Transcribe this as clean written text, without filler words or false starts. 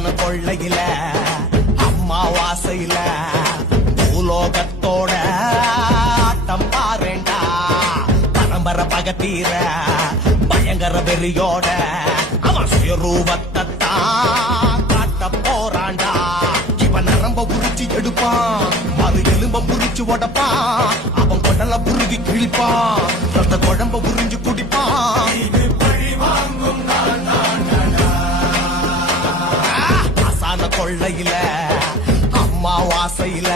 ஆசான கொள்ளையில அம்மா வாசையில பூலோகத்தோட ஆட்டம் பாருண்டா பரம்பரை பகத்தீர பயங்கர வெறியோட அவன் சுயரூபத்தான் காட்ட போறாண்டா இவன் நரம்ப புரிச்சு எடுப்பான் மறு எலும்ப புரிச்சு உடப்பான் அவன் கொடல புருகி கிழிப்பான் ரத்த குழம்ப புரிஞ்சு குடிப்பான் ஆசான கொள்ளையில அம்மா வாசையில